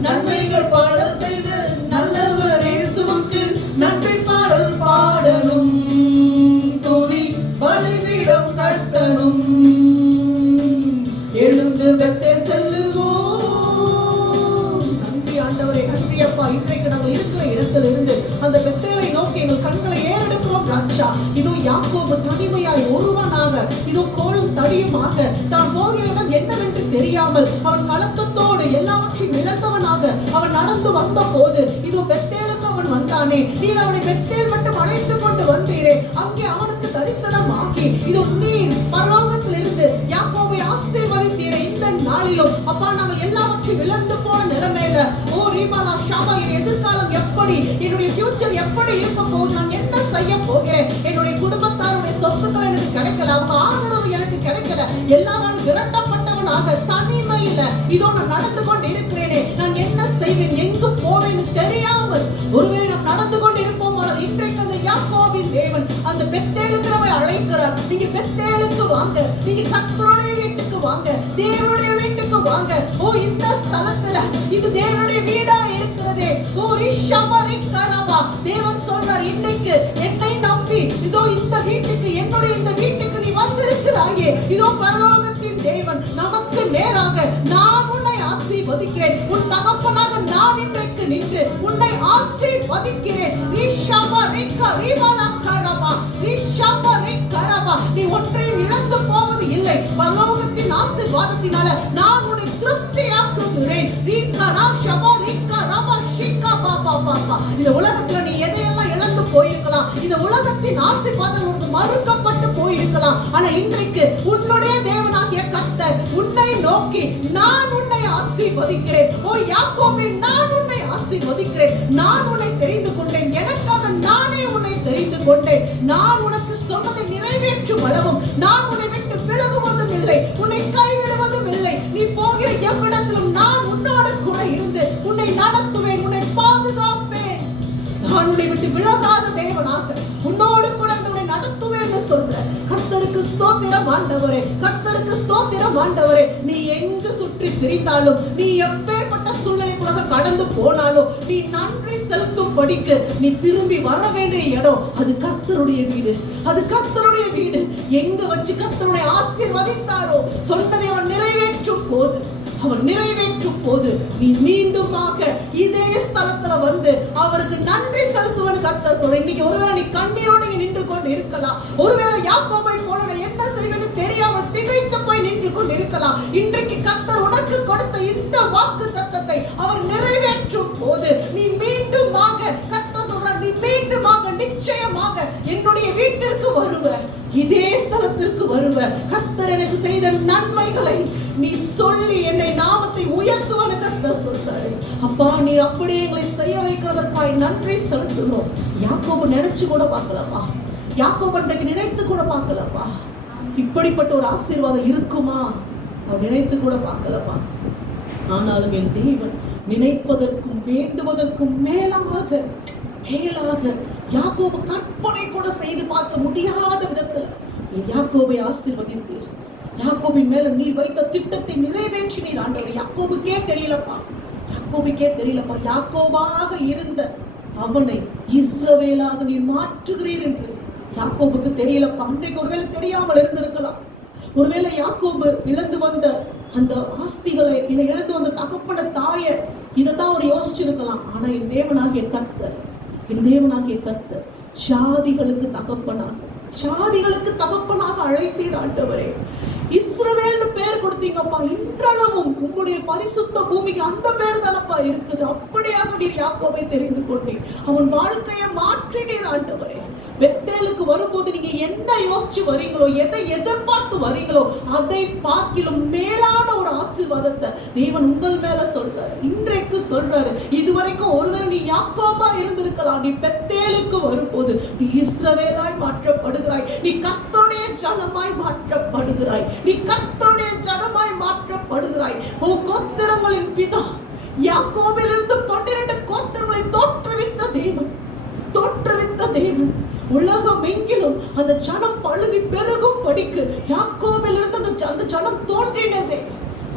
நன்மைகள் பாட செய்த நல்லவர் இயேசுவுக்கு நன்றி பாடல் பாடணும். துதி பலிபீடம் கட்டணும். எழுந்து வெட்டல் செல்லுவோம். நன்றி ஆண்டவரே, நன்றி அப்பா. இன்றைக்கு நாங்கள் இருக்கிற இடத்துல இருந்து அந்த பெத்தேலை நோக்கி எங்கள் கண்களை ஏறெடுக்கிறோம் ராஜா. இதோ யாக்கோபு தனிமையாய் ஒருவனாக, இதோ கோலும் தடியுமாக தான் போகிற இடம் என்னவென்று தெரியாமல் அவன் கலக்கத்தோடு எல்லாவற்றையும் இழந்தவனாக அவன் நடந்து வந்த போது இதோ பெத்தேலுக்கு அவன் வந்தானே. நீர் அவனை பெத்தேல் மட்டும் அழைத்து கொண்டு வந்தீரே. அங்கே அவனுக்கு தரிசனம் ஆக்கி இதோ நீர் பரலோகத்தில் இருந்து யாக்கோபை ஆசீர்வதித்தீரே. இந்த நாளிலும் அப்பா நாங்கள் எல்லாவற்றையும் இழந்து போன நிலைமையில ஓ ரீபாலா ஷாமா, என் எதிர்காலம் எப்படி, என்னுடைய ஃபியூச்சர் எப்படி இருக்க போகுது, நான் என்ன செய்ய போகிறேன், என்னுடைய குடும்பத்தாருடைய சொத்துக்கள் எனக்கு கிடைக்கல, அவங்க ஆதரவு எனக்கு கிடைக்கல, எல்லாம் நான் விரட்டப்பட்டவனாக தனிமையில இதோ நான் நடந்து கொண்டு இருக்கிறேனே, நான் என்ன செய்வேன், எங்கு போவேன்னு தெரியாமல் ஒருவேளை நாம் நடந்து கொண்டு இருப்போம். ஆனால் இன்றைக்கு அந்த யாக்கோபின் தேவன் அந்த பெத்தேலுக்கு நம்மை அழைக்கிறார். நீங்க பெத்தேலுக்கு வாங்க, நீங்க கர்த்தருடைய வீட்டுக்கு வாங்க, தேவனுடைய வீட்டுக்கு வாங்க. ஓ இந்த ஸ்தலத்துல இது தேவனுடைய வீடா இருக்கிறதே. ஓ ரிஷபரி கரபா, தேவன் சொல்றார் இன்னைக்கு என்னை நம்பி இதோ இந்த வீட்டுக்கு, என்னுடைய இந்த வீட்டுக்கு நீ வந்திருக்கிறாயே. இதோ பரலோகத்தின் தேவன் நமக்கு நேராக நான் உன்னை ஆசீர்வதிக்கிறேன், உன் தகப்பனாக நான் இன்றைக்கு நின்று உன்னை ஆசீர்வதிக்கிறேன். ரிஷபரி கரிபலா கரபா, ரிஷபரி கரபா, நீ ஒன்றையும் இழந்து போவது இல்லை. பரலோகத்தின் ஆசீர்வாதத்தினால நான் உன்னை திருப்தியாக்குகிறேன். இந்த உலகத்துல நீ எதையெல்லாம் இழந்து போயிருக்கலாம், இந்த உலகத்தின் ஆசீர்வாதம் உனக்கு மறுக்கப்பட்டு போயிருக்கலாம். ஆனா இன்றைக்கு உன்னுடைய தேவனாகிய கர்த்தர் உன்னை நோக்கி நான் உன்னை ஆசீர்வதிக்கிறேன். ஓ யாக்கோபே, நான் உன்னை ஆசீர்வதிக்கிறேன், நான் உன்னை தெரிந்து கொண்டேன், எனக்காக நானே உன்னை தெரிந்து கொண்டேன், நான் உனக்கு சொன்னதை நிறைவேற்றும் அளவும் நான் உன்னை விட்டு விலகுவதும் இல்லை, உன்னை கைவிடுவதும் இல்லை. நீ போகிற எவ்விடத்திலும் நான் உன்னோடு கூட இருந்து உன்னை நடத்துவேன், உன்னை பாதுகாப்பேன். நான் உன்னை விட்டு விலகாத தேவனாக உன்னோடு கூட உன்னை நடத்துவேன் சொல்ற கர்த்தருக்கு ஸ்தோத்திரம் ஆண்டவரே, கர்த்தருக்கு ஸ்தோத்திரம் ஆண்டவரே. நீ எங்கு சுற்றி திரிந்தாலும், நீ எப்பேற்பட்ட சூழ்நிலைக்குள்ள கடந்து போனாலும், நீ நன்றி செலுத்தும் படிக்கு நீ திரும்பி வர வேண்டிய இடம் அது கர்த்தருடைய வீடு, அது கர்த்தருடைய வீடு. எங்க வச்சு கர்த்தருடைய ஆசீர்வதித்தாரோ சொன்னதை அவன் நிறைவேற்றும் போது, அவர் நிறைவேற்றும் போது நீ மீண்டுமாக இதே ஸ்தலத்துல வந்து அவருக்கு நன்றி செலுத்துவன் கர்த்தர் சொல்ற. இன்னைக்கு ஒருவேளை நீ கண்ணீரோடு நின்று கொண்டு இருக்கலாம், ஒருவேளை யாக்கோபை போல என்ன செய்வது தெரியாமல் திகைத்து போய் நின்று கொண்டு இருக்கலாம். இன்றைக்கு கர்த்தர் உனக்கு கொடுத்த இந்த வாக்குத்தத்தத்தை அவர் நிறைவேற்றும் போது நீ மீண்டுமாக, கர்த்தர் சொல்றார், நீ மீண்டுமாக நிச்சயமாக என்னுடைய வீட்டிற்கு வருவ, இதே ஸ்தலத்திற்கு வருவ. கர்த்தர் எனக்கு செய்த நன்மைகளை நீ சொல்லி என்னை நாமத்தை உயர்த்துவனு கர்த்தர் சொல்றாரு. அப்பா, நீ அப்படியே எங்களை செய்ய வைக்கிறதற்காய் நன்றி செலுத்துகிறோம். யாக்கோபு நினைச்சு கூட பார்க்கலப்பா, யாக்கோபு அன்றைக்கு நினைத்து கூட பார்க்கலப்பா, இப்படிப்பட்ட ஒரு ஆசீர்வாதம் இருக்குமா அவர் நினைத்து கூட பார்க்கலப்பா. ஆனாலும் என் தேவன் நினைப்பதற்கும் வேண்டுவதற்கும் மேலாக யாக்கோபு கற்பனை கூட செய்து பார்க்க முடியாத விதத்துல யாக்கோபை ஆசீர்வதித்து யாக்கோபின் மேல நீ வைத்த திட்டத்தை நிறைவேற்றினீர் ஆண்டவரே. யாக்கோபுக்கே தெரியலப்பா, யாக்கோபாக இருந்த அவனை இஸ்ரவேலாக நீ மாற்றுகிறீர் என்று யாக்கோபுக்கு தெரியலப்பா. அன்றைக்கு ஒருவேளை தெரியாமல் இருந்திருக்கலாம். ஒருவேளை யாக்கோபு இழந்து வந்த அந்த ஆஸ்திகளை, இல்லை இழந்து வந்த தகப்பன தாய, இதைத்தான் அவர் யோசிச்சிருக்கலாம். ஆனா என் தேவனாகிய கர்த்தர் ஜாதிகளுக்கு தகப்பனாக அழைத்தீர் ஆண்டவரே. இஸ்ரவேல்னு பேர் கொடுத்தீங்கப்பா. இன்றளவும் உங்களுடைய பரிசுத்த பூமிக்கு அந்த பேர் தானப்பா இருக்குது. அப்படியாக நீர் யாக்கோபை தெரிந்து கொண்டீர், அவன் வாழ்க்கையை மாற்றினீர் ஆண்டவரே. பெத்தேலுக்கு வரும்போது நீங்க என்ன யோசிச்சு வரீங்களோ, எதை எதிர்பார்த்து வரீங்களோ, அதை பார்க்கிலும் மேலான ஒரு ஆசீர்வாதத்தை தேவன் உங்கள் மேல சொல்றாரு. இன்றைக்கு சொல்றாரு, இதுவரைக்கும் ஒருவேளை நீ யாக்கோபா இருந்திருக்கலாம், நீ பெத்தேலுக்கு வரும்போது நீ இஸ்ரவேலாய் மாற்றப்படுகிறாய், நீ கர்த்தருடைய ஜனமாய் மாற்றப்படுகிறாய், நீ கர்த்தருடைய ஜனமாய் மாற்றப்படுகிறாய். ஓ கோத்திரங்களின் பிதா, யாக்கோபிலிருந்து 12 கோத்திரங்களை தோற்றுவித்த தேவன், உலகம் எங்கிலும் அந்த ஜனம் பழுகி பெருகும் படிக்கு யாக்கோபிலிருந்து அந்த ஜனம் தோன்றினதே.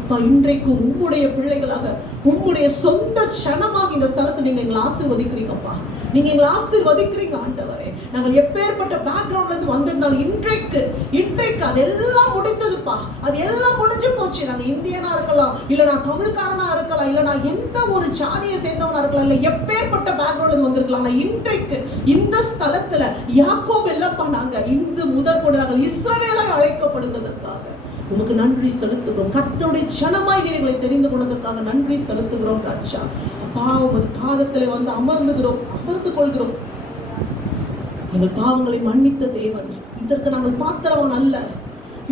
அப்பா, இன்றைக்கு உம்முடைய பிள்ளைகளாக, உம்முடைய சொந்த ஜனமாக இந்த ஸ்தலத்தை நீங்க எங்களை ஆசீர்வதிக்கிறீங்கப்பா. நீங்க எங்களை ஆசீர்வதிக்கிறீங்க ஆண்டவரே. நாங்கள் எப்பேற்பட்ட பேக்ரவுண்ட்ல இருந்து வந்திருந்தாலும் இன்றைக்கு அதெல்லாம் முடிந்ததுப்பா. அது எல்லாம் முடிஞ்சு போச்சு. நாங்க இந்தியனா இருக்கலாம், இல்ல நான் தமிழ்காரனா இருக்கலாம், இல்ல நான் எந்த ஒரு ஜாதியை சேர்ந்தவனா இருக்கலாம், இல்ல எப்பேற்பட்ட பேக்ரவுண்ட்ல இருந்து வந்திருக்கலாம். இன்றைக்கு இந்த ஸ்தலத்துல யாக்கோபு இல்லப்பா, நாங்க இந்து முதல் கொண்டு நாங்கள் இஸ்ரவேலாய் அழைக்கப்படுவதற்காக உமக்கு நன்றி செலுத்துகிறோம். கர்த்தருடைய ஜனமாய் நீங்களை தெரிந்து கொண்டதற்காக நன்றி செலுத்துகிறோம் ராஜா. அப்பா, உமது பாதத்திலே வந்து அமர்ந்து கொள்கிறோம். எங்கள் பாவங்களை மன்னித்த தேவன், இதற்கு நாங்கள் பாத்திரவான் அல்ல,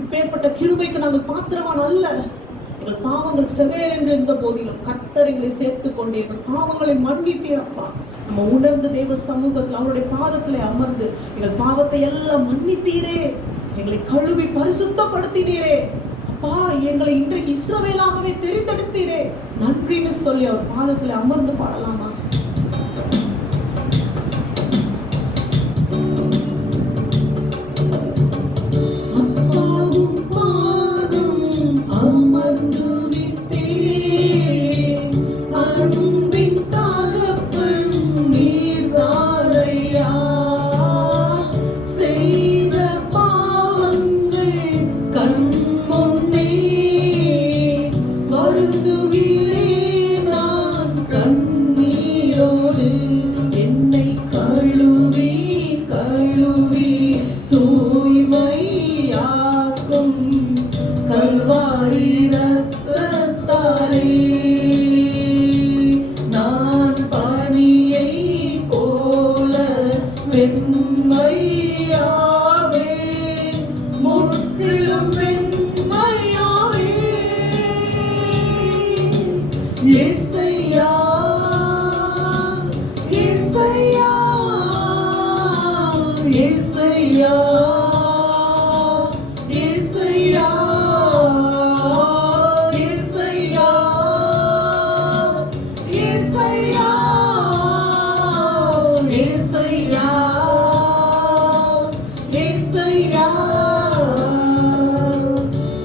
இப்பேற்பட்ட கிருபைக்கு நாங்கள் பாத்திரவான் அல்ல. எங்கள் பாவங்கள் செவேர் என்று இருந்த போதிலும் கர்த்தர் எங்களை சேர்த்து கொண்டு எங்கள் பாவங்களை மன்னித்தீரப்பா. நம்ம உணர்ந்து தேவ சமூகத்தில் அவருடைய பாதத்திலே அமர்ந்து எங்கள் பாவத்தை எல்லாம் மன்னித்தீரே, எங்களை கழுவி பரிசுத்தப்படுத்தினீரே அப்பா, எங்களை இன்றைக்கு இஸ்ரவேலாகவே தெரிந்தெடுத்தீரே, நன்றின்னு சொல்லி அவர் பாதத்துல அமர்ந்து பாடலாமா?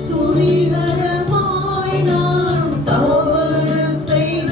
துரிதமாய் நான் தவறு செய்து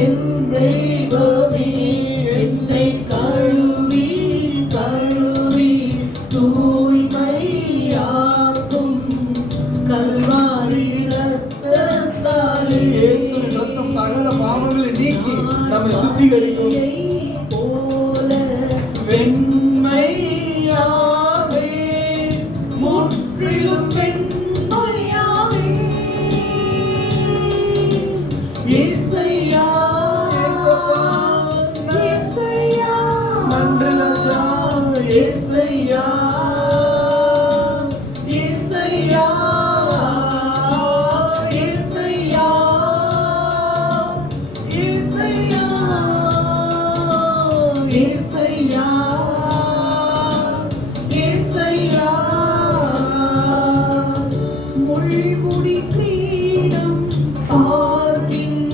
என் தெய்வமே என்னை கழுவி கழுவி தூய்மையாக்கும் கல்வாரி ரத்தத்தாலே இயேசுவின் ரத்தம் சகல பாவங்களை நீக்கி நம்மை சுத்திகரிக்கும். போல வெண்மையாவே முற்றிலும் வெண்மையாவே இயேசையா இயேசையா நன்றி ராஜா. இயேசையா இயேசையா இயேசையா இயேசையா இயேசையா இயேசையா முள்முடி கிரீடம் பார்க்கின்றேன்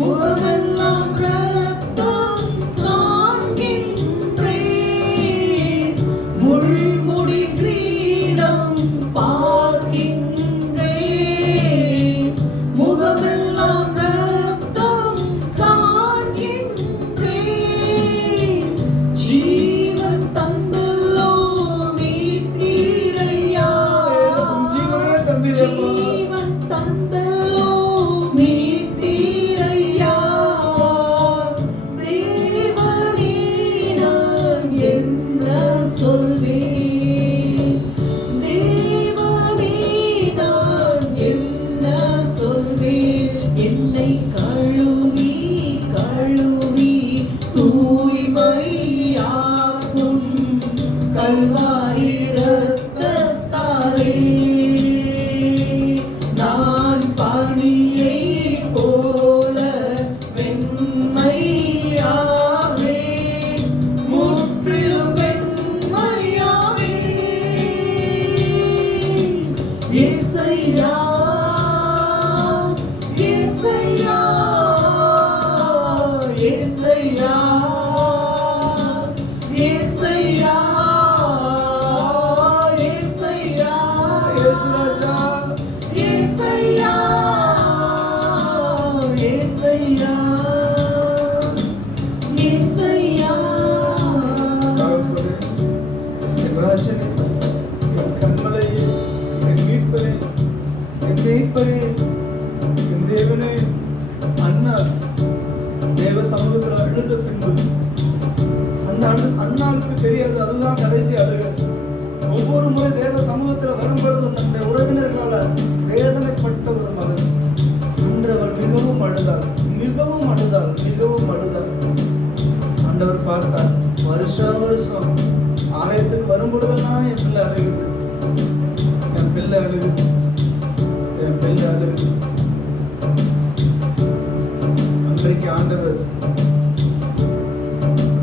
முகமெல்லாம் ரத்தம் காண்கின்றேன் முள்முடி கிரீடம் பார்க்கின்றேன் முகமெல்லாம் ரத்தம் காண்கின்றேன் ஜீவன் தந்தல்லோ மீட்டீரையா ஜீவனே தந்தீரப்பா. ஜீவன் தந்தல்லோ மீட்டீரையா தேவனே நான் என்ன சொல்வேன் தேவனே நான் என்ன சொல்வேன் என்னை கழுவி கழுவி தூய்மையாக்கும் கல்வாரி ரத்தத்தாலே நான் பனியை போல வெண்மையாவே முற்றிலும் வெண்மையாவே இயேசையா இயேசையா இயேசையா இயேசையா இயேசையா இயேசு ராஜா. இயேசையா இயேசையா இயேசையா தகப்பனே, என் ராஜனே, என் கண்மலையே, என் மீட்பரே, என் மேய்ப்பரே, என் தேவனே. அண்ணா தேவ சமூகத்தில் அழுத பின்பு அந்த அண்ணாவுக்கு தெரியாது, அதுதான் கடைசி அழுக. ஒவ்வொரு முறை தேவ சமூகத்தில் வரும்பொழுது நம்முடைய உறவினர்களால் வேதனைப்பட்ட ஒரு மகன் அன்று அவர் மிகவும் அழுதார், மிகவும் அழுதார், மிகவும் அழுதார். ஆண்டவர் பார்த்தார், வருஷம் வருஷம் ஆலயத்துக்கு வரும்பொழுதெல்லாம் என் பிள்ளை அழுகுது, என் பிள்ளை அழுகுது, என் பிள்ளை அழுகுது. அன்றைக்கு ஆண்டவர்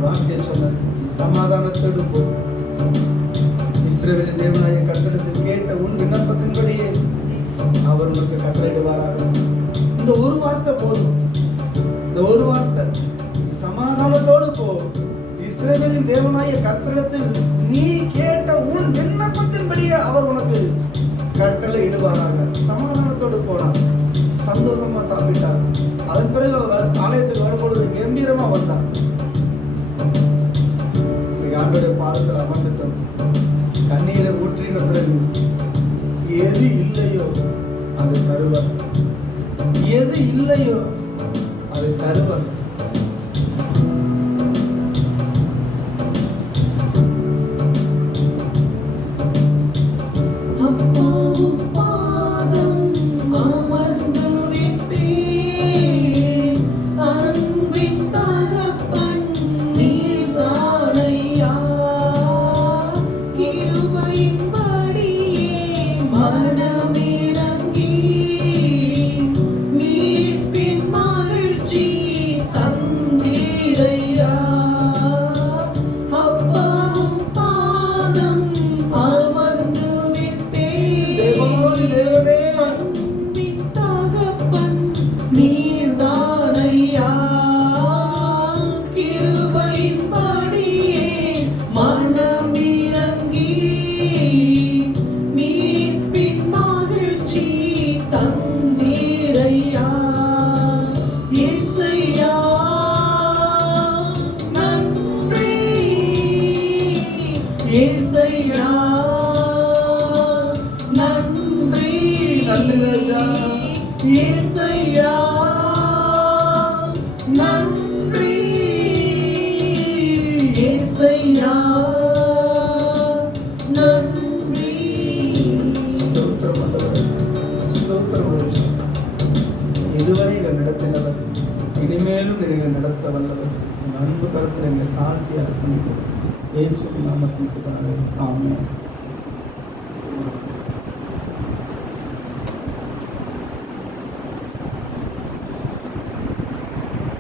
வார்த்தையை சொன்னார், சமாதானத்தோடு போ, இஸ்ரவேலின் தேவனாகிய கர்த்தரிடத்தில் கேட்ட உன் விண்ணப்பத்தின்படியே அவர் உனக்கு கட்டளையிடுவாராக. இந்த ஒரு வார்த்தை போதும், இந்த ஒரு வார்த்தை, சமாதானத்தோடு போ, இஸ்ரவேலின் தேவனாகிய கர்த்தரிடத்தில் நீ கேட்ட உன் விண்ணப்பத்தின்படியே அவர் உனக்கு கட்டளையிடுவாராக. சமாதானத்தோடு போனார், சந்தோஷமா சாப்பிட்டார். அதன் பிறகு அவர் ஆலயத்துக்கு வரும்பொழுது கம்பீரமா வந்தார். ஆண்டோட பாதத்தில் அமர்ந்துட்டோம், கண்ணீரை ஊற்றின பிறகு எது இல்லையோ அது தருவார், எது இல்லையோ அது தருவார். அப்பாவும் பாதம் அமர்ந்து விட்டேன், அன்பின் தகப்பன் நீர்தானையா, கிருபையின்படியே மனமிரங்கி மீட்பின் மகிழ்ச்சி தந்த நன்றி ராஜா. இயேசையா நன்றி, இயேசையா நன்றி. ஸ்தோத்திரம் ஆண்டவரே, ஸ்தோத்திரம் ராஜா. இதுவரை எங்கள் நடத்தினவர், இனிமேலும் நீங்கள் நடத்த வல்லவர். உங்கள் அன்பு கருத்தில் எங்களை தாழ்த்தி அர்ப்பணிக்கிறோம். இயேசுவின் நாமத்தில் ஆமென்.